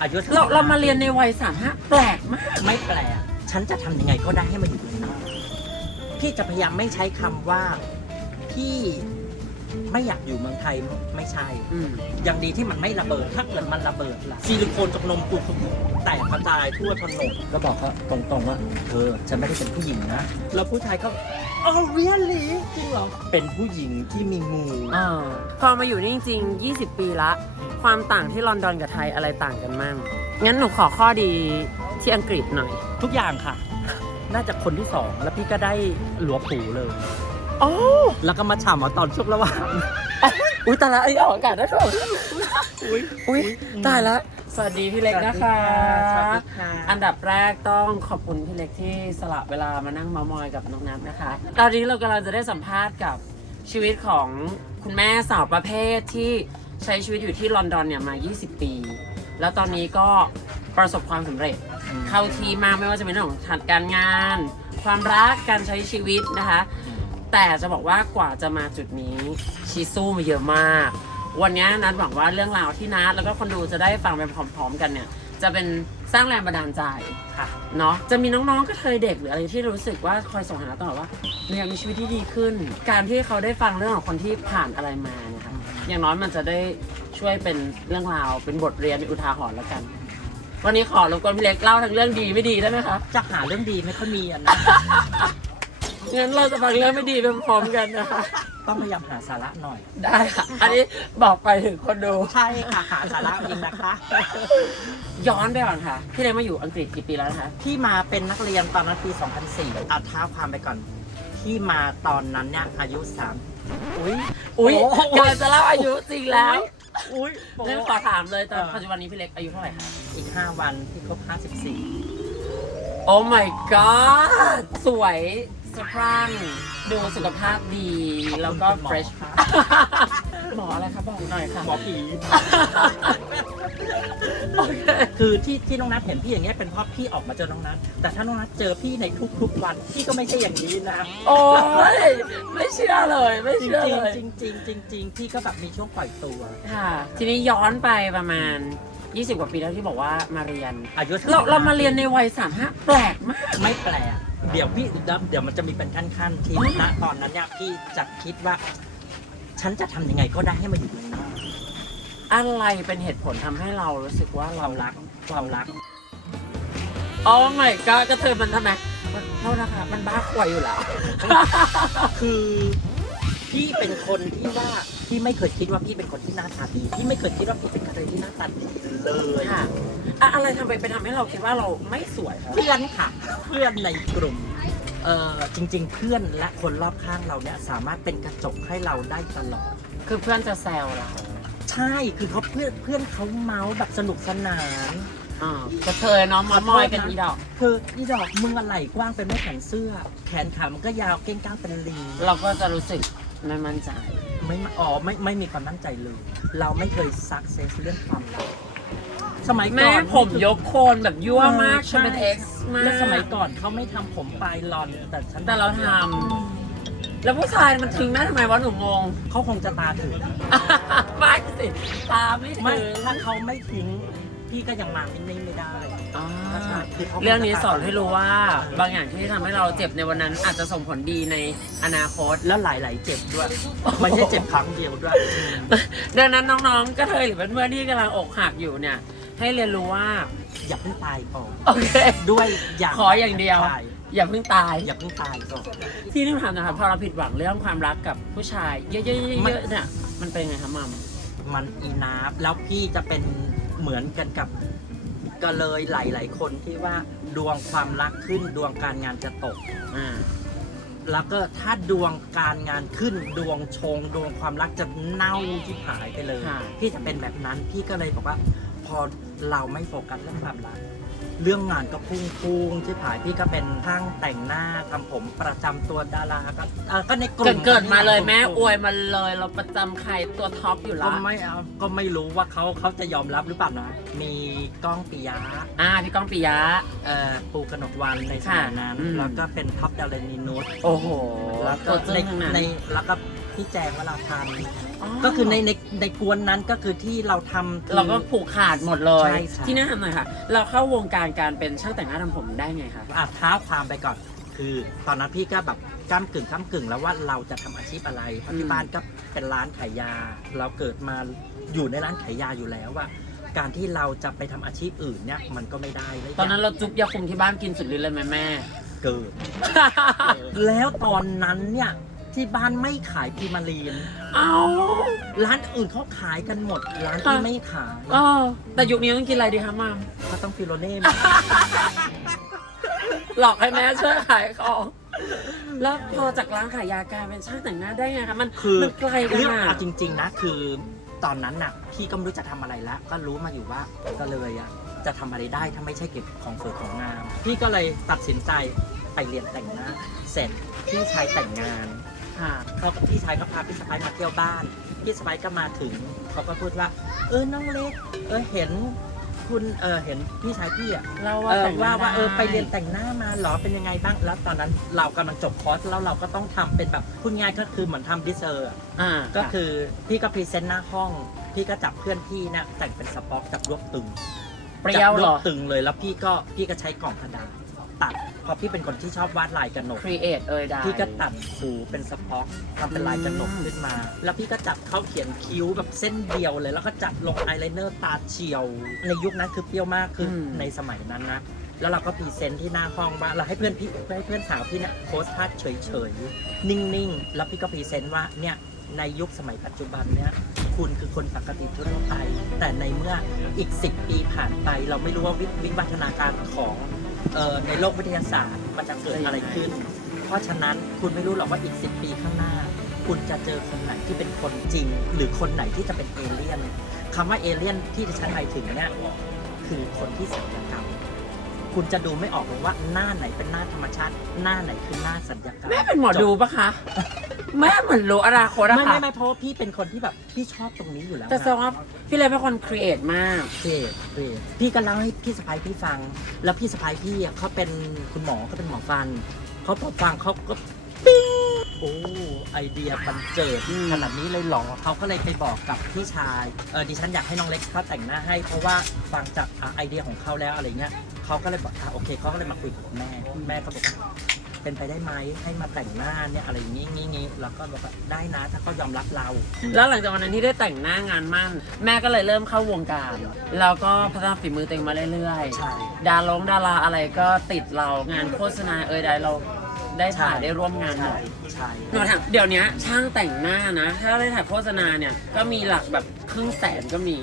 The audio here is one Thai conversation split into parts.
อายุเราเรามาเรียนในวัยสามห้าแปลกมาก ไม่แปลก ฉันจะทำยังไงก็ได้ให้มันอยู่ตรงนั้นพี่จะพยายามไม่ใช้คำว่าพี่ไม่อยากอยู่เมืองไทยไม่ใช่ อืมอย่างดีที่มันไม่ระเบิด ถ้าเกิดมันระเบิดล่ะซิลิโคนจากนมกูแตกกระจายทั่วถนนก็บอกเขาตรงๆว่าเธอฉันไม่ได้เป็นผู้หญิงนะ แล้วผู้ชายก็ อ๋อเรียลลี่จริงเหรอ เป็นผู้หญิงที่มีงูอ่าพอมาอยู่นี่จริงๆ20 ปีละ ความต่างที่ลอนดอนกับไทยอะไรต่างกันมั่ง งั้นหนูขอข้อดีที่อังกฤษหน่อย ทุกอย่างค่ะ น่าจะคนที่สองแล้วพี่ก็ได้หลวงปู่เลย โอ้แล้วก็มาฉ่ำเอาตอนช่วงระหว่าง อุ้ยตายละไอ้ออกอากาศได้ด้วยอุ้ยอุ้ยตายละ สวัสดีพี่เล็กนะคะสวัสดีค่ะ อันดับแรกต้องขอบคุณพี่เล็กที่สละเวลามานั่งเมามอยกับน้องนัทนะคะ ตอนนี้เรากำลังจะได้สัมภาษณ์กับชีวิตของคุณแม่สาวประเภทที่ใช้ชีวิตอยู่ที่ลอนดอนเนี่ยมา 20 ปี แล้วตอนนี้ก็ประสบความสำเร็จ เข้าทีมากไม่ว่าจะเป็นเรื่องของการงาน ความรักการใช้ชีวิตนะคะ แต่จะบอกว่ากว่าจะมาจุดนี้ชีสู้มาเยอะมาก วันนี้นัดหวังว่าเรื่องราวที่นัดแล้วก็คนดูจะได้ฟังไปพร้อมๆกันเนี่ย จะเป็นสร้างแรงบันดาลใจค่ะเนาะจะมีน้องๆก็เคยเด็กหรืออะไรที่รู้สึกว่าคอยส่งหาตลอดว่าหนูอยากมีชีวิตที่ดีขึ้น การที่เขาได้ฟังเรื่องของคนที่ผ่านอะไรมาเนี่ยค่ะอย่างน้อยมันจะได้ช่วยเป็นเรื่องราวเป็นบทเรียนเป็นอุทาหรณ์แล้วกัน วันนี้ขอรบกวนพี่เล็กเล่าทั้งเรื่องดีไม่ดีได้ไหมคะจะหาเรื่องดีไม่ค่อยมีอะนะ งั้นเราจะฟังเรื่องไม่ดีไปพร้อมๆกันนะคะ ต้องพยายามหาสาระหน่อย ได้ค่ะ อันนี้บอกไปถึงคนดู ใช่ค่ะหาสาระเองนะคะ ย้อนไปก่อนค่ะ พี่เล็กมาอยู่อังกฤษกี่ปีแล้วนะคะ ที่มาเป็นนักเรียนตอนนั้นปี 2004เอาเท้าความไปก่อน ที่มาตอนนั้นเนี่ยอายุ3อุ้ยอุ้ยโอ้โหกำลังจะเล่าอายุจริงแล้ว อุ้ยเรื่องขอถามเลยตอนเออ ปัจจุบันนี้พี่เล็กอายุเท่าไหร่คะ อีก 5 วันที่ครบ54 โอ้ my god สวย สะพรั่งดูสุขภาพดี แล้วก็หมอ fresh ค่ะหมออะไรคะบอกหน่อยค่ะ หมอผี โอเค คือที่ที่น้องนัทเห็นพี่อย่างเงี้ยเป็นเพราะพี่ออกมาเจอน้องนัทแต่ถ้าน้องนัทเจอพี่ในทุกๆวันพี่ก็ไม่ใช่อย่างนี้นะ โอ้ยไม่เชื่อเลย ไม่จริงเชื่อเลย จริงจริงจริงจริงๆพี่ก็แบบมีช่วงปล่อยตัว ค่ะ ทีนี้ย้อนไปประมาณ 20 กว่าปีแล้วที่บอกว่ามาเรียน อายุเราเรามาเรียนในวัยสามห้าแปลกมาก ไม่แปลก เดี๋ยวพี่เดี๋ยวมันจะมีเป็นขั้นๆที่ณตอนนั้นเนี่ยพี่จะคิดว่า ฉันจะทำยังไงก็ได้ให้มันอยู่ตรงนั้นอะไรเป็นเหตุผลทำให้เรารู้สึกว่าคเราวามรักความรักโอ้ไม่ก็กระเทยมันทำไมมันโทษนะคะมันบ้าควยอยู่แล้ว คือพี่เป็นคนที่ว่าพี่ไม่เคยคิดว่าพี่เป็นคนที่หน้าตาดีพี่ไม่เคยคิดว่าพี่เป็นคนที่หน้าตาดีเลยค่ะ อะอะไรทำไมไปทำให้เราคิดว่าเราไม่สวยคะเพื่อนค่ะ เพื่อนในกลุ่มเออจริง ๆ เพื่อนและคนรอบข้างเราเนี่ยสามารถเป็นกระจกให้เราได้ตลอด คือเพื่อนจะแซวเราใช่คือเขาเพื่อนเพื่อนเขาเมาส์แบบสนุกสนาน อ่ากระเทยเนาะมอมอยกันอีดอก คืออีดอกมึงอะไรกว้างเป็นไม่แขนเสื้อ แขนขามันก็ยาวเก้งก้างเป็นลิงเราก็จะรู้สึกไม่มั่นใจ ไม่มาอ๋อไม่ไม่มีความมั่นใจเลย เราไม่เคยซักเซสเรื่องความรัก สมัยก่แม่อนผมยกโคนแบบยั่วมากใช่ฉันเป็นเอ็กซ์มากและสมัยก่อนเขาไม่ทำผมปลายลอนแต่ฉันแต่เราทำแล้วผู้ชายมันทิ้งแม่ทำไมวะหนูงง เขาคงจะตาถึงไม่สิตามไม่ไม่ถึงถ้าเขาไม่ทิ้งพี่ก็ยังมาไม่นิ่งไม่ได้อ่าก็ใช่คือเขาคงจะเรื่องนี้สอนให้รู้ว่าเออบางอย่างที่ทำให้เราเจ็บในวันนั้น อาจจะส่งผลดีในอนาคต แล้วหลายๆเจ็บด้วยไม่ใช่เจ็บครั้งเดียวด้วย ดังนั้นน้องๆ ก็เทยหรือเพื่อนๆที่กำลังอกหักอยู่เนี่ย ให้เรียนรู้ว่า อย่าเพิ่งตายก่อนโอเค ด้วยอย่างขออย่างเดียว ใช่อย่าเพิ่งตาย อย่าเพิ่งตายก่อน ที่นี่ถามนะครับพอเราผิดหวังเรื่องความรักกับผู้ชาย เยอะๆๆมันๆเนี่ยมันเป็นไงคะมัมมันอีนาฟแล้วพี่จะเป็นเหมือนกันกับก็เลยหลาย ๆ คนที่ว่าดวงความรักขึ้นดวงการงานจะตก อ่าแล้วก็ถ้าดวงการงานขึ้นดวงชง ดวงความรักจะเน่าที่หายไปเลย ค่ะ พี่จะเป็นแบบนั้นพี่ก็เลยบอกว่า พอ เราไม่โฟกัสเรื่องความรักเรื่องงานก็พุ่งพุ่งที่ผายพี่ก็เป็นช่างแต่งหน้าทำผมประจำตัวดาราก็เอ่อก็ในกเกิลุ่ดมเกิดมาเลยแม่กลุ่อวยมาเลยเราประจำใครตัวท็อปอยู่ก็ละไม่เอาก็ไม่รู้ว่าเขาเขาจะยอมรับหรือเปล่านะมีก้องปิยะอ่าพี่ก้องปิยะ เอ่อปูกนกวันในสมัยนั้น ค่ะอืม แล้วก็เป็นท็อปดาเลนีนุชโอ้โหแล้วก็ตัวในจริงทั้งนั้น ในแล้วก็พี่แจงเวลาพันธ์ ก็คือในในในกวนนั้นก็คือที่เราทำคือเราก็ผูกขาดหมดเลย ใช่ค่ะ ที่น่าทำหน่อยค่ะ เราเข้าวงการการเป็นช่างแต่งหน้าทำผมได้ไงคะ อะเท้าความไปก่อน คือตอนนั้นพี่ก็แบบก้ากึ่งก้ากึ่งแล้วว่าเราจะทำอาชีพอะไรเพราะอืที่ม บ้านก็เป็นร้านขายยา เราเกิดมาอยู่ในร้านขายยาอยู่แล้วว่า การที่เราจะไปทำอาชีพอื่นเนี่ยมันก็ไม่ได้และตอนนั้นเราจุ๊บยาคุมที่บ้านกินสุดฤทธิ์เลยไหมแม่ เกิด แล้วตอนนั้นเนี่ย ที่บ้านไม่ขายพิมารีน เอา ร้านอื่นเขาขายกันหมด ร้านที่ไม่ขายเออ แต่ยุคนี้ต้องกินอะไรดีคะมามก็ต้องฟิโลเน่หลอกให้แม่ช่วยขายของแล้วพอจากร้านขายยากลายเป็นช่างแต่งหน้าได้ไงคะมันคือมันไกลกันเรื่องอะเอาจริง ๆ นะ คือตอนนั้นน่ะพี่ก็ไม่รู้จะทำอะไรแล้วก็รู้มาอยู่ว่าก็เลยอะจะทำอะไรได้ถ้าไม่ใช่เก็บของสวยของงาม พี่ก็เลยตัดสินใจไปเรียนแต่งหน้า เสร็จพี่ชายแต่งงาน ค่ะเขากับพี่ชายก็พาพี่สะพ้ายมาเที่ยวบ้าน พี่สะพ้ายก็มาถึง เขาก็พูดว่า เออ น้องเล็ก เออ เห็นคุณ เออ เห็นพี่ชายพี่อะเราเอว่าอแต่งหน้ว่าว่าเออ ไปเรียนด้แต่งหน้ามาเหรอ เป็นยังไงบ้าง แล้วตอนนั้นเรากำลังจบคอร์ส แล้วเราก็ต้องทำเป็นแบบพูดง่ายก็คือเหมือนทำดิเซอร์อะ อ่าก็คือพี่ก็พรีเซนต์หน้าห้อง พี่ก็จับเพื่อนพี่เนี่ยแต่งเป็นสป็อกจับรวบตึงเปรี้ยวจับเหรวอบตึงเลยแล้วพี่ก็พี่ก็ใช้กล่องกระดาษตัด เพราะพี่เป็นคนที่ชอบวาดลายกระหนก ครีเอทเอ่ยได้ พี่ก็ตัดหูเป็นสป็อกทำเป็นลายกระหนกอืมขึ้นมา แล้วพี่ก็จับเข้าเขียนคิ้วแบบเส้นเดียวเลย แล้วก็จัดลงอายไลเนอร์ตาเฉียว ในยุคนั้นคือเปรี้ยวมากคืออในสมัยนั้นนะ แล้วเราก็พรีเซนต์ที่หน้าห้องว่าเราให้เพื่อนพี่ให้เพื่อนสาวพี่เนี่ยโพสท่าเฉยๆ นิ่งๆ แล้วพี่ก็พรีเซนต์ว่าเนี่ยในยุคสมัยปัจจุบันเนี่ยคุณคือคนปกติทั่วๆไป แต่ในเมื่ออีก 10 ปีผ่านไป เราไม่รู้ว่าวิวิวัฒนาการของ เอ่อในโลกวิทยาศาสตร์มันจะเกิดอะไรขึ้น เพราะฉะนั้นคุณไม่รู้หรอกว่าอีก 10 ปีข้างหน้า คุณจะเจอคนไหนที่เป็นคนจริง หรือคนไหนที่จะเป็นเอเลี่ยนคำว่าเอเลี่ยนที่ดิฉันหมายถึงเนี่ยคือคนที่สัญญกรรมคุณจะดูไม่ออกเลยว่าหน้าไหนเป็นหน้าธรรมชาติ หน้าไหนคือหน้าสัญญกรรมแม่เป็นหมอดูปะคะ แม่เหมือนรู้อนาคตอะไม่ค่ะไม่ไม่เพราะว่าพี่เป็นคนที่แบบพี่ชอบตรงนี้อยู่แล้วแต่แสดงว่าพี่เลยเป็นคนครีเอทมากเท่เท่พี่ก็เล่าให้พี่สะพ้ายพี่ฟัง แล้วพี่สะพ้ายพี่อะเขาเป็นคุณหมอเขาเป็นหมอฟันเขาพอฟังเขาก็ปิ้งโอ้ไอเดียบันเจิดอืม ขนาดนี้เลยเหรอเขาก็เลยไปบอกกับพี่ชายเออดิฉันอยากให้น้องเล็กเขาแต่งหน้าให้ เพราะว่าฟังจากอะไอเดียของเขาแล้วอะไรเงี้ยเขาก็เลยบอกอะโอเคเขาก็เลยมาคุยกับแม่แม่ก็บอกว่า เป็นไปได้ไหมให้มาแต่งหน้าเนี่ยอะไรอย่างงี้งี้งี้แล้วก็บอกว่าได้นะถ้าเขายอมรับเรา แล้วหลังจากวันนั้นที่ได้แต่งหน้างานมั่น แม่ก็เลยเริ่มเข้าวงการแล้วก็พัฒนาฝีมือตัวเองมาเรื่อยใช่ ๆ ดารงดาราอะไรก็ติดเรางานโฆษณาเอ่ยใดเราได้ถ่ายใช่ได้ร่วมงานหมดใช่ หนูถามเดี๋ยวนี้ช่างแต่งหน้านะ ถ้าได้ถ่ายโฆษณาเนี่ย ก็มีหลักแบบครึ่งแสนก็มี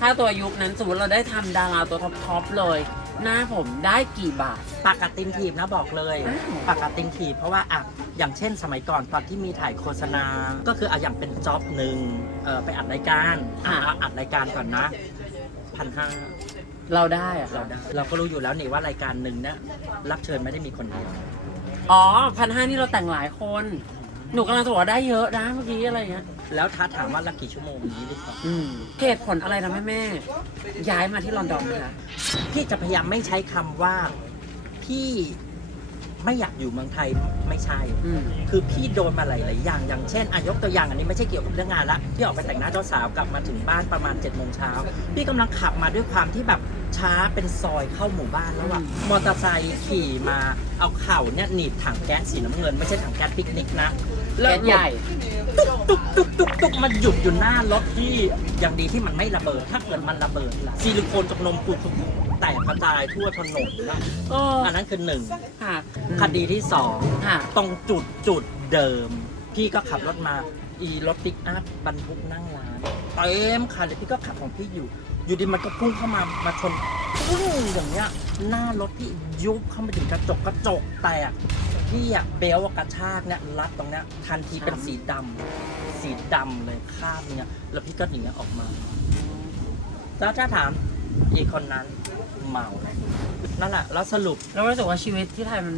ถ้าตัวยุคนั้นสมมติเราได้ทำดาราตัวท็อปๆเลย หน้าผมได้กี่บาท ปากกัดตินทีบนะบอกเลยอ้าวปากกัดตินทีบเพราะว่าอะอย่างเช่นสมัยก่อนตอนที่มีถ่ายโฆษณา ก็คืออะอย่างเป็นจ็อบหนึ่งเออไปอัดรายการอะเอาอัดรายการก่อนนะพันห้าเราได้อะเราค่ะได้เราก็รู้อยู่แล้วนี่ว่ารายการหนึ่งเนี่ยรับเชิญไม่ได้มีคนเดียว อ๋อพันห้านี่เราแต่งหลายคน หนูกำลังจะบอกว่าได้เยอะนะเมื่อกี้อะไรเงี้ย แล้วถ้าถามว่าละกี่ชั่วโมงนี้ดีกว่าอืมเหตุผลอะไรทำให้แม่ ย้ายมาที่ลอนดอนคะพี่จะพยายามไม่ใช้คำว่าพี่ไม่อยากอยู่เมืองไทยไม่ใช่ อืม คือพี่โดนมาหลาย ๆ อย่าง อย่างเช่นอายกตัวอย่างอันนี้ไม่ใช่เกี่ยวกับเรื่องงานละพี่ออกไปแต่งหน้าเจ้าสาวกลับมาถึงบ้านประมาณ7จ็ดโมงเช้าพี่กำลังขับมาด้วยความที่แบบช้าเป็นซอยเข้าหมู่บ้านแล้วอะมอเตอร์ไซค์ขี่มาเอาเข่าเนี่ยหนีบถังแก๊สสีน้ำเงิน ไม่ใช่ถังแก๊สปิกนิกนะ แก๊สใหญ่ตุ๊กตุ๊กตุ๊กตุ๊กมันหยุดอยู่หน้ารถที่อย่างดีที่มันไม่ระเบิด ถ้าเกิดมันระเบิดล่ะซิลิโคนจากนมกูแตกกระจายทั่วถนนนะเอออันนั้นคือหนึ่งค่ะคดีที่สองค่ะ ตรงจุดจุดเดิม พี่ก็ขับรถมาอีรถปิกอัพบรรทุกนั่งร้านเต็มคันเลยพี่ก็ขับของพี่อยู่ อยู่ดีมันก็พุ่งเข้ามามาชนปุ้งอย่างเงี้ยหน้ารถพี่ยุบเข้ามาถึงกระจกกระจกแตก พี่อะเบลอะกระชากเนี่ยรัดตรงเนี้ยทันทีเป็นสีดำสีดำเลยคราบเนี่ยแล้วพี่ก็อย่างเงี้ยออกมาแล้วถ้าถามอีกคนนั้นเมานั่นแหละแล้วสรุปเรารู้สึกว่าชีวิตที่ไทยมัน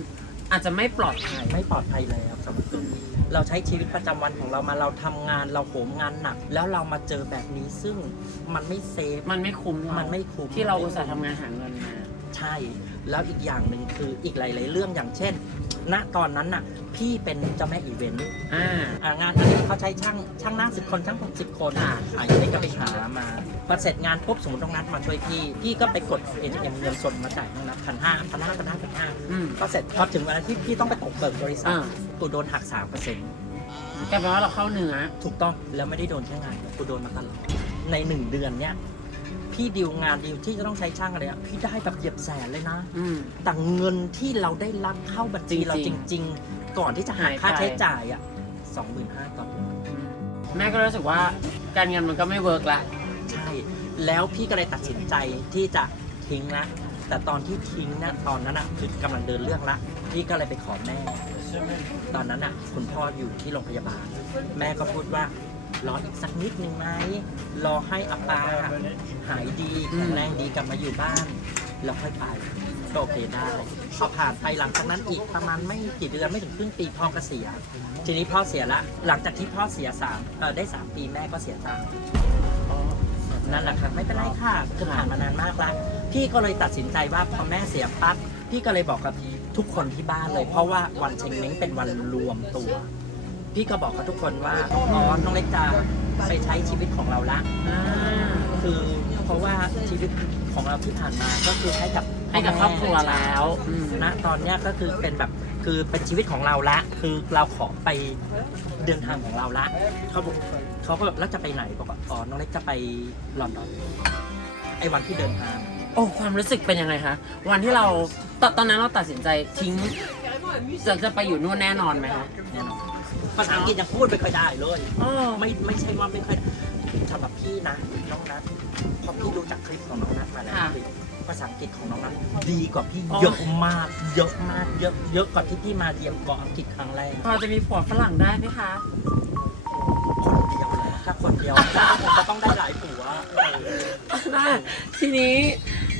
อาจจะไม่ปลอดภัยไม่ปลอดภัยแล้วสำหรับตัวพี่เราใช้ชีวิตประจำวันของเรามาเราทำงานเราโหมงานหนัก แล้วเรามาเจอแบบนี้ซึ่งมันไม่เซฟมันไม่คุ้มเรามันไม่คุ้มที่เราอุตส่าห์ทำงานหาเงินมา ใช่ แล้วอีกอย่างหนึ่งคืออีกหลาย ๆ เรื่องอย่างเช่น ณตอนนั้นน่ะ พี่เป็นเจ้าแม่อีเวนต์อ่า อ่างานอันนี้เขาใช้ช่างช่างหน้าสิบคนช่างผมสิบคนค่ะอ่าอย่างนี้ก็ไปหามาพอเสร็จงานปุ๊บสมมติต้องนัดมาช่วยพี่ พี่ก็ไปกด ATM เงินสดมาจ่ายน้องนัดพันห้าพันห้าพันห้าพันห้าอืม ก็เสร็จพอถึงวันที่พี่ต้องไปตกเบิกบริษัทอ่า กูโดนหักสามเปอร์เซ็นต์กลายเป็นว่าเราเข้าเนื้อ ถูกต้องแล้วไม่ได้โดนแค่งานกูโดนมาตลอดในหนึ่งเดือนเนี้ย พี่ดีลงานดีลที่จะต้องใช้ช่างอะไรอะพี่ได้แบบเหยียบแสนเลยนะ อืม แต่เงินที่เราได้รับเข้าบัญชีเราจจริง ริง ๆ ก่อนที่จะหักหายไปค่าใช้จ่ายอะสองหมื่นห้าต่อเดือนแม่ก็รู้สึกว่าการเงินมันก็ไม่เวิร์กละ ใช่ แล้วพี่ก็เลยตัดสินใจที่จะทิ้งนะแต่ตอนที่ทิ้งนะตอนนั้นอะคือกำลังเดินเรื่องละพี่ก็เลยไปขอแม่ ตอนนั้นอะ คุณพ่ออยู่ที่โรงพยาบาล แม่ก็พูดว่า รออีกสักนิดนึงไหมรอให้อาปาหายดีแข็งแรงดีกลับมาอยู่บ้านแล้วค่อยไปก็โอเคได้พอผ่านไปหลังจากนั้นอีกประมาณไม่กี่เดือนไม่ถึงครึ่งปีพ่อก็เสีย ทีนี้พ่อเสียละ หลังจากที่พ่อเสียสามเออได้สามปีแม่ก็เสียตังค์นั่นแหละค่ะไม่เป็นไรค่ะคือผ่านมานานมากแล้วพี่ก็เลยตัดสินใจว่าพอแม่เสียปั๊บพี่ก็เลยบอกกับทุกคนที่บ้านเลย เพราะว่าวันเชงเม้งเป็นวันรวมตัว พี่ก็บอกกับทุกคนว่าอ๋อน้องเล็กจะไปใช้ชีวิตของเราละอ่าคือเพราะว่าชีวิตของเราที่ผ่านมาก็คือให้กับให้กับครอบครัวแล้วอืมณตอนเนี้ยก็คือเป็นแบบคือเป็นชีวิตของเราละ คือเราขอไปเดินทางของเราละเขาบอกเขาก็แล้วจะไปไหนบอกว่าอ๋อน้องเล็กจะไปลอนดอนไอ้วันที่เดินทาง โอ้ความรู้สึกเป็นยังไงคะวันที่เราตอนตอนนั้นเราตัดสินใจทิ้ง จะจะไปอยู่นู่นแน่นอนไหมคะแน่นอนภาษาอังกฤษยังพูดไม่ค่อยได้เลยอ๋อไม่ไม่ใช่ว่าไม่ค่อยได้สำหรับพี่นะน้องนัทพอพี่ดูจากคลิปของน้องนัทมาแล้วภาษาอังกฤษของน้องนัทดีกว่าพี่เยอะมาก เยอะมากเยอะเยอะกว่าที่พี่มาเรียนเกาะอังกฤษครั้งแรก พอจะมีผัวฝรั่งได้ไหมคะ คนเดียวนะถ้าคนเดียวผมจะต้องได้หลายผัวเออได้ทีนี้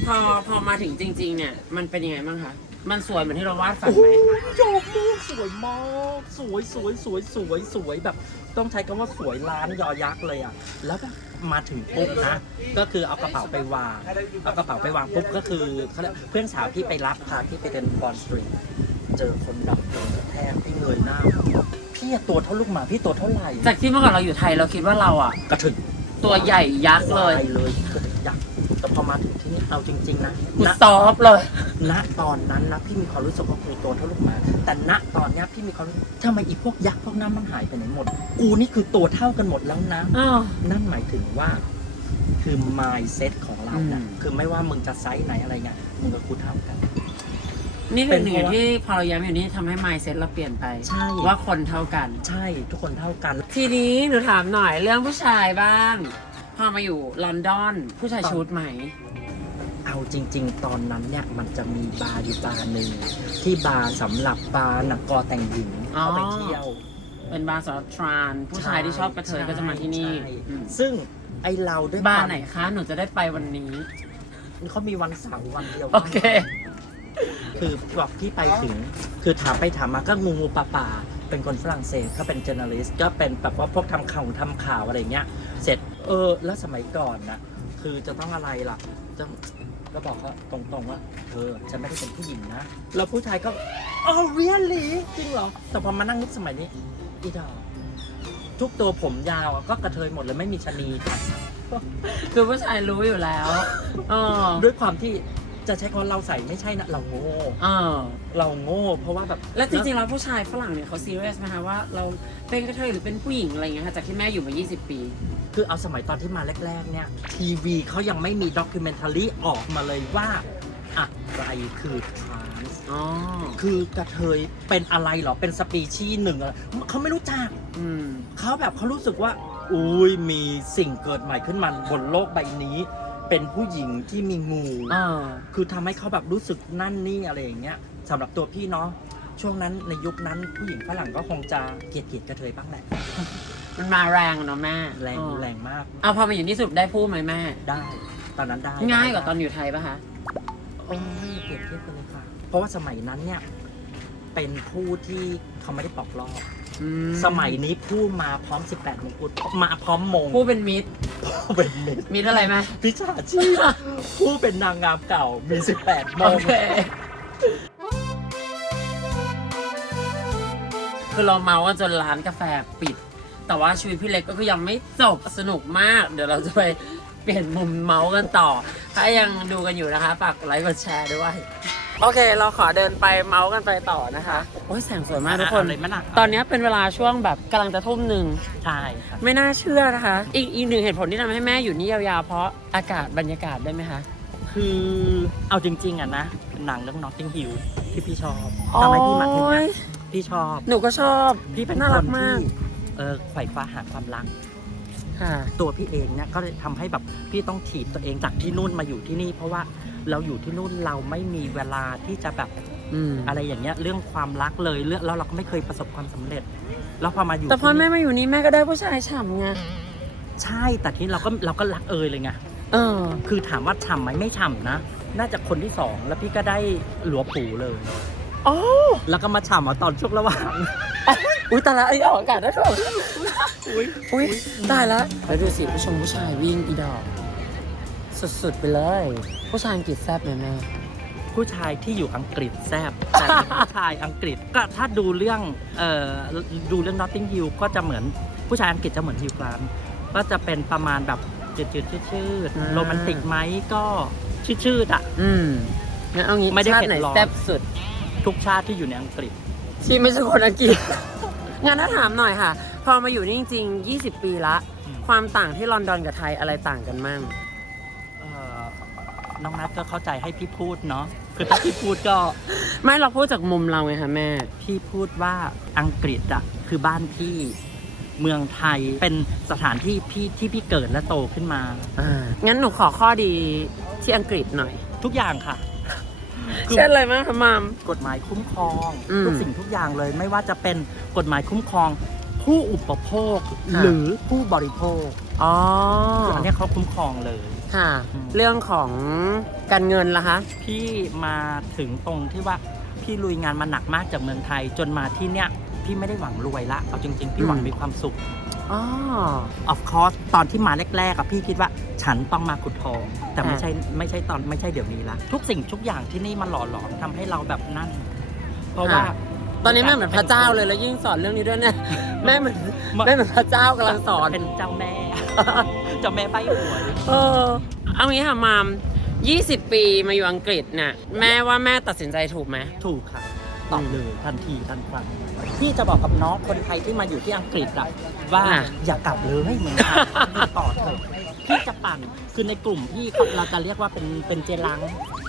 พอพอมาถึงจริง ๆ เนี่ย มันเป็นยังไงบ้างคะ มันสวยเหมือนที่เราวาดฝันโอ้ไหมยโจมลูกสวยมาก สวยสวยสวยสวยสวยแบบ ต้องใช้คำว่าสวยล้านยอยักษ์เลยอะ แล้วก็มาถึงปุ๊บนะ ก็คือเอากระเป๋าไปวาง เอากระเป๋าไปวางปุ๊บก็คือเขาเรียกเพื่อนสาวที่ไปรับพาที่ไปเดินบอลสตรีทเจอคนดับโดนกระแทกพี่เงยหน้า พี่อะตัวเท่าลูกหมาพี่ตัวเท่าไหร่จากที่เมื่อก่อนเราอยู่ไทยเราคิดว่าเราอะ กระถึง ตัวใหญ่ยักษ์เลย ไปเลยกระถึงยักษ์แต่พอมาถึงที่นี่เอาจริง ๆ นะกูณซอฟต์เลย ณตอนนั้นนะพี่มีความรู้สึกว่ากูตัวเท่าลูกหมา แต่ณตอนเนี้ยพี่มีความรู้ทำไมอีพวกยักษ์พวกนั้นมันหายไปไหนหมด กูนี่คือตัวเท่ากันหมดแล้วนะ อ้าว นั่นหมายถึงว่า คือ mindset ของเรานะอืม คือไม่ว่ามึงจะไซส์ไหนอะไรเงี้ยมึงกับกูเท่ากัน นี่เป็คือนหนึ่งเพราะว่า ที่พอเราย้ำอยู่นี่ทำให้ mindset เราเปลี่ยนไป ใช่ว่าคนเท่ากัน ใช่ทุกคนเท่ากัน ทีนี้หนูถามหน่อยเรื่องผู้ชายบ้าง พอมาอยู่ลอนดอนผู้ชายชุดไหม เอาจริง ๆ ตอนนั้นเนี่ยมันจะมีบาร์อยู่บาร์หนึ่งที่บาร์สำหรับบาร์นักกอแต่งหญิงอ๋อเอาไปเที่ยว เป็นบาร์สำหรับทราน ผู้ชายที่ชอบกระเทยก็จะมาที่นี่ใช่อืมซึ่งไอเราด้วยบาควร์มไหนคะ หนูจะได้ไปวันนี้ เขามีวันเสาร์วันเดียว โอเค คือบอกพี่ไปถึง คือถามไปถามมาก็งูงูปลาปลาเป็นคนฝรั่งเศสเขาเป็น journalist ก็เป็นแบบว่าพวกทำข่าวทำข่าวอะไรเงี้ย เสร็จเออ แล้วสมัยก่อนนะคือจะต้องอะไรล่ะจะ ก็บอกเขาตรงๆว่าเธอฉันไม่ได้เป็นผู้หญิงนะแล้วผู้ชายก็อ๋อ really จริงเหรอ แต่พอมานั่งนึกสมัยนี้อีดอกทุกตัวผมยาวอะก็กระเทยหมดเลยไม่มีชะนีค่ะคือผู้ชายรู้อยู่แล้ว เออด้วยความที่ จะใช้คำว่าเราใส่ไม่ใช่นะเราโง่เออเราโง่ เพราะว่าแบบแล้วจริงๆแล้วผู้ชายฝรั่งเนี่ยเขาซีเรียสไหมคะว่าเราเป็นกระเทยหรือเป็นผู้หญิงอะไรเงี้ยค่ะจากที่แม่อยู่มา 20 ปีคือเอาสมัยตอนที่มาแรก ๆ เนี่ย ทีวีเขายังไม่มีด็อกิเมนทารีออกมาเลยว่า อะไรคือทรานส์อ๋อ คือกระเทยเป็นอะไรเหรอ เป็นสปีชีส์หนึ่งเหรอเขาไม่รู้จัก อืม เขาแบบเขารู้สึกว่า อุ้ยมีสิ่งเกิดใหม่ขึ้นมาบนโลกใบนี้ เป็นผู้หญิงที่มีงูเออคือทำให้เขาแบบรู้สึกนั่นนี่อะไรอย่างเงี้ยสำหรับตัวพี่เนาะช่วงนั้นในยุคนั้นผู้หญิงฝรั่งก็คงจะเกลียดเกลียดกระเทยบ้างแหละ มันมาแรงอะเนาะแม่แรงเออแรงมากเอาพอมาอยู่นี่สุดได้พูดไหมแม่ ได้ ตอนนั้นได้ง่ายกว่าได้ตอนอยู่ไทยปะคะ โอ้ยเปรียบเทียบกันเลยค่ะ เพราะว่าสมัยนั้นเนี่ยเป็นผู้ที่เขาไม่ได้ปอกลอก อืสมัยนี้ผู้มาพร้อม 18มงกุฎมาพร้อมมงผู้เป็นมิตรผู้เป็นมิตรมิตรอะไรไหมพิชาชีพผู้เป็นนางงามเก่ามี 18มโองเคคือเราเมากันจนร้านกาแฟปิด แต่ว่าชีวิตพี่เล็กก็คือยังไม่จบสนุกมาก เดี๋ยวเราจะไปเปลี่ยนมุมเมาส์กันต่อ ถ้ายังดูกันอยู่นะคะ ฝากกดไลค์กดแชร์ด้วย โอเค เราขอเดินไปเมาส์กันไปต่อนะคะ โอ้ยแสงสวยมากทุกคน เลยมั้ยน่ะตอนนี้เป็นเวลาช่วงแบบกำลังจะทุ่มหนึ่ง ใช่ครับไม่น่าเชื่อนะคะ อีกอีกหนึ่งเหตุผลที่ทำให้แม่อยู่นี่ยาวๆ เพราะอากาศบรรยากาศได้ไหมคะ คือเอาจริง ๆอะนะหนังเรื่อง Notting Hill ที่พี่ชอบทำให้พี่มาที่โอ้เนี่ยยพี่ชอบ หนูก็ชอบพี่เป็นน่าครันกมาก ที่เออไขว่คว้าหาความรัก ค่ะ ตัวพี่เองเนี่ยก็เลยทำให้แบบพี่ต้องถีบตัวเองจากที่นู่นมาอยู่ที่นี่ เพราะว่าเราอยู่ที่นู่นเราไม่มีเวลาที่จะแบบอืมอะไรอย่างเงี้ยเรื่องความรักเลยเรื่องแล้วเราก็ไม่เคยประสบความสำเร็จ แล้วพอมาอยู่แต่พอที่แม่นี่มาอยู่นี่แม่ก็ได้ผู้ชายฉ่ำไง ใช่แต่ที่เราก็เราก็รักเอยเลยไง เออ คือถามว่าฉ่ำไหมไม่ฉ่ำนะ น่าจะคนที่สองแล้วพี่ก็ได้หลัวผูเลย โอ้ แล้วก็มาฉ่ำเอาตอนช่วงระหว่าง อุ้ยตายละไอ้ออกอากาศได้ด้วยอุ้ยอุ้ยตายละแล้วดูสิผู้ชมผู้ชายวิ่งอีดอก สุดๆไปเลย ผู้ชายอังกฤษแซ่บไหมแม่ ผู้ชายที่อยู่อังกฤษแซบแต่ผู้ชายอังกฤษก็ถ้าดูเรื่องเอ่อดูเรื่อง Notting Hill ก็จะเหมือนผู้ชายอังกฤษจะเหมือนฮิวกรานก็จะเป็นประมาณแบบจืดๆชืดอ่าๆโรแมนติกไหมก็ชืดๆอะ อืมงั้นเอางี้ไม่ได้ชาติเผ็ดไหนร้อน แซ่บสุด ทุกชาติที่อยู่ในอังกฤษ ที่ไม่ใช่คนอังกฤษ งั้นถ้าถามหน่อยค่ะ พอมาอยู่นี่จริงๆ 20 ปีละ อืม ความต่างที่ลอนดอนกับไทยอะไรต่างกันมั่ง เอ่อน้องนัทก็เข้าใจให้พี่พูดเนาะคือถ้าพี่พูดก็ไม่เราพูดจากมุมเราไงคะแม่ พี่พูดว่าอังกฤษอะคือบ้านพี่เมืองไทยเป็นสถานที่พี่ที่พี่เกิดและโตขึ้นมา อ่า งั้นหนูขอข้อดีที่อังกฤษหน่อย ทุกอย่างค่ะ คือ เช่นอะไรบ้างคะมาม กฎหมายคุ้มครองอืมทุกสิ่งทุกอย่างเลย ไม่ว่าจะเป็นกฎหมายคุ้มครอง ผู้อุปโภคค่ะ หรือผู้บริโภคอ๋ออันเนี้ยเขาคุ้มครองเลย ค่ะ อืม เรื่องของการเงินล่ะคะ พี่มาถึงตรงที่ว่าพี่ลุยงานมาหนักมากจากเมืองไทย จนมาที่เนี้ยพี่ไม่ได้หวังรวยละเอาจริง ๆ พี่หวังอืม มีความสุข อ๋อ of course ตอนที่มาแรกๆอะพี่คิดว่าฉันต้องมาขุดทอง แต่ไม่อ่าใช่ไม่ใช่ตอนไม่ใช่เดี๋ยวนี้ละทุกสิ่งทุกอย่างที่นี่มันหล่อหลอมทำให้เราแบบนั่น เพราะว่าตอนนี้แม่เหมือนพระเจ้าเลยแล้วยิ่งสอนเรื่องนี้ด้วยเนี่ยแม่เหมือนมันแม่เหมือนพระเจ้ากำลังสอน เป็นเจ้าแม่ เจ้าแม่ใบหวยเออเอางี้ค่ะมาม 20 ปีมาอยู่อังกฤษเนี่ยแม่ว่าแม่ตัดสินใจถูกไหม ถูกค่ะ ตอบเลยทันทีทันควันพี่จะบอกกับน้องคนไทยที่มาอยู่ที่อังกฤษอะว่าอะอย่ากลับเลยเหมือนกันอยู่ต่อเถอะพี่จะปั่นคือในกลุ่มพี่เขาเราจะเรียกว่าเป็นเป็นเจลัง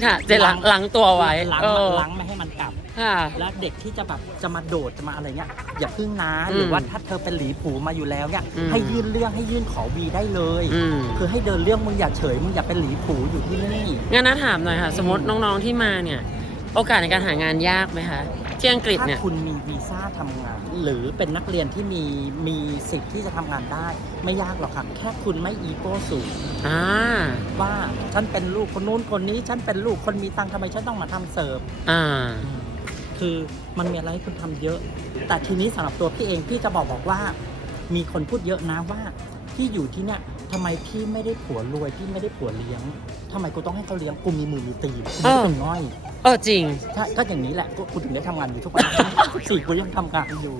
ค่ะจะล้างล้างตัวไว้ล้างเออล้างไม่ให้มันกลับค่ะแล้วเด็กที่จะแบบจะมาโดดจะมาอะไรเงี้ยอย่าพึ่งนะอืมหรือว่าถ้าเธอเป็นหลีผูมาอยู่แล้วเนี่ยอืมให้ยื่นเรื่องให้ยื่นขอวีได้เลยอืมคือให้เดินเรื่องมึงอย่าเฉยมึงอย่าเป็นหลีผูอยู่ที่นี่งั้นนะถามหน่อยค่ะ สมมติน้องๆที่มาเนี่ย โอกาสในการหางานยากไหมคะที่อังกฤษถ้าเนี่ยคุณมีวีซ่าทำงาน หรือเป็นนักเรียนที่มีมีสิทธิ์ที่จะทำงานได้ ไม่ยากหรอกค่ะแค่คุณไม่อีโก้สูง อ่า ว่าฉันเป็นลูกคนนู้นคนนี้ ฉันเป็นลูกคนมีตังค์ทำไมฉันต้องมาทำเสิร์ฟ อ่า คือมันมีอะไรให้คุณทำเยอะ แต่ทีนี้สำหรับตัวพี่เองพี่จะบอกบอกว่า มีคนพูดเยอะนะว่า พี่อยู่ที่เนี่ยทำไมพี่ไม่ได้ผัวรวยพี่ไม่ได้ผัวเลี้ยงทำไมกูต้องให้เขาเลี้ยงกูมีมือมีตีนกูไม่ได้เป็นง่อย เออจริง ถ้าถ้าอย่างนี้แหละกูกูถึงได้ทำงานอยู่ทุกวัน สี่กูยังทำงานอยู่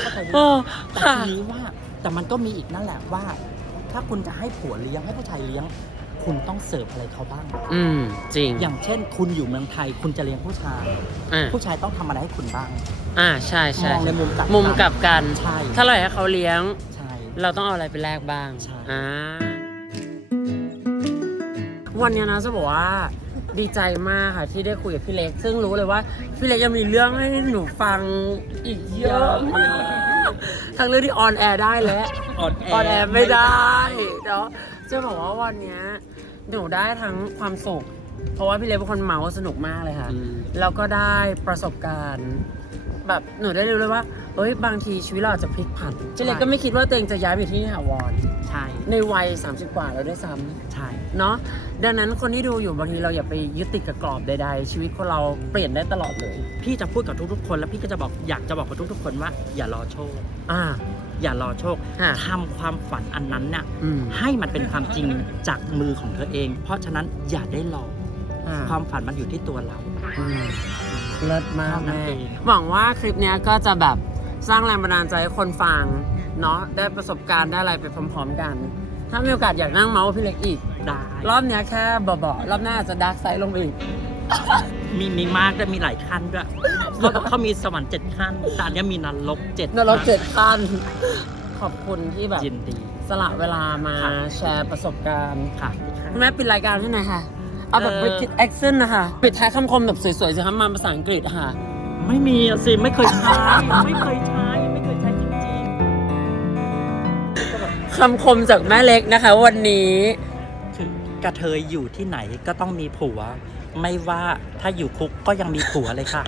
เข้าใจไหมเออแต่ค่ะ ทีนี้ว่าแต่มันก็มีอีกนั่นแหละว่า ถ้าคุณจะให้ผัวเลี้ยงให้ผู้ชายเลี้ยง คุณต้องเสิร์ฟอะไรเขาบ้าง อืม จริงอย่างเช่น คุณอยู่เมืองไทยคุณจะเลี้ยงผู้ชาย อ่าผู้ชายต้องทำอะไรให้คุณบ้างอ่าใช่มใช่องในมุมกลับมุมกลับกัน ใช่ ถ้าเราอยากให้เขาเลี้ยงใช่ เราต้องเอาอะไรไปแลกบ้างใช่ อ่าวันเนี้ยนะจะบอกว่าดีใจมากค่ะที่ได้คุยกับพี่เล็ก ซึ่งรู้เลยว่าพี่เล็กยังมีเรื่องให้หนูฟังอีกเยอะมากทั้งเรื่องที่ออนแอร์ได้และ ออนออนแอร์ไม่ได้เนาะจะบอกว่าวันเนี้ยหนูได้ทั้งความสุข เพราะว่าพี่เล็กเป็นคนเมาส์สนุกมากเลยค่ะแล้วก็ได้ประสบการณ์ แบบหนูได้รู้เลยว่า เอ้ยบางทีชีวิตเราอาจจะพลิกผันเจเล็กก็ไม่คิดว่าตัวเองจะย้ายไปที่นี่ถาวรใช่ในวัย 30 กว่าแล้วด้วยซ้ใช่ำเนาะดังนั้นคนที่ดูอยู่บางทีเราอย่าไปยึดติดกับกรอบใดๆ ชีวิตของเราเปลี่ยนได้ตลอดเลย พี่จะพูดกับทุกๆ คนแล้วพี่ก็จะบอกอยากจะบอกกับทุกๆ คนว่า อย่ารอโชค อ่า อย่ารอโชคค่ะทำความฝันอันนั้นน่ะอืมให้มันเป็นความจริงจากมือของเธอเอง เพราะฉะนั้นอย่าได้รออ่าความฝันมันอยู่ที่ตัวเราอืมเลิศมากเท่านั้นแม่เองหวังว่าคลิปเนี้ยก็จะแบบ สร้างแรงบันดาลใจให้คนฟังเนาะได้ประสบการณ์ได้อะไรไปพร้อมๆกัน ถ้ามีโอกาสอยากนั่งเมาส์พี่เล็กอีกได้รอบเนี้ยแค่เบาๆรอบหน้าอาจจะดาร์กไซด์ลงไปอีก มีมีมากด้วยมีหลายขั้นด้วยเขาเขามีสวรรค์เจ็ดขั้นแต่อันเนี้ยมีนรกเจ็ดนรกเจ็ดขั้นขอบคุณที่แบบยินดี สละเวลามาค่ะ แชร์ประสบการณ์ค่ะ คุณแม่ปิดรายการที่ไหนคะเอาแบบ เอ่อ British accent นะคะ ปิดท้ายคำคมแบบสวยๆสิคะมาภาษาอังกฤษอะค่ะ ไม่มีอะสิไม่เคยใช้ไม่เคยใช้ไม่เคยใช้จริงคำคมจากแม่เล็กนะคะ วันนี้ๆคือกระเทยอยู่ที่ไหนก็ต้องมีผัว ไม่ว่าถ้าอยู่คุกก็ยังมีผัวเลยค่ะ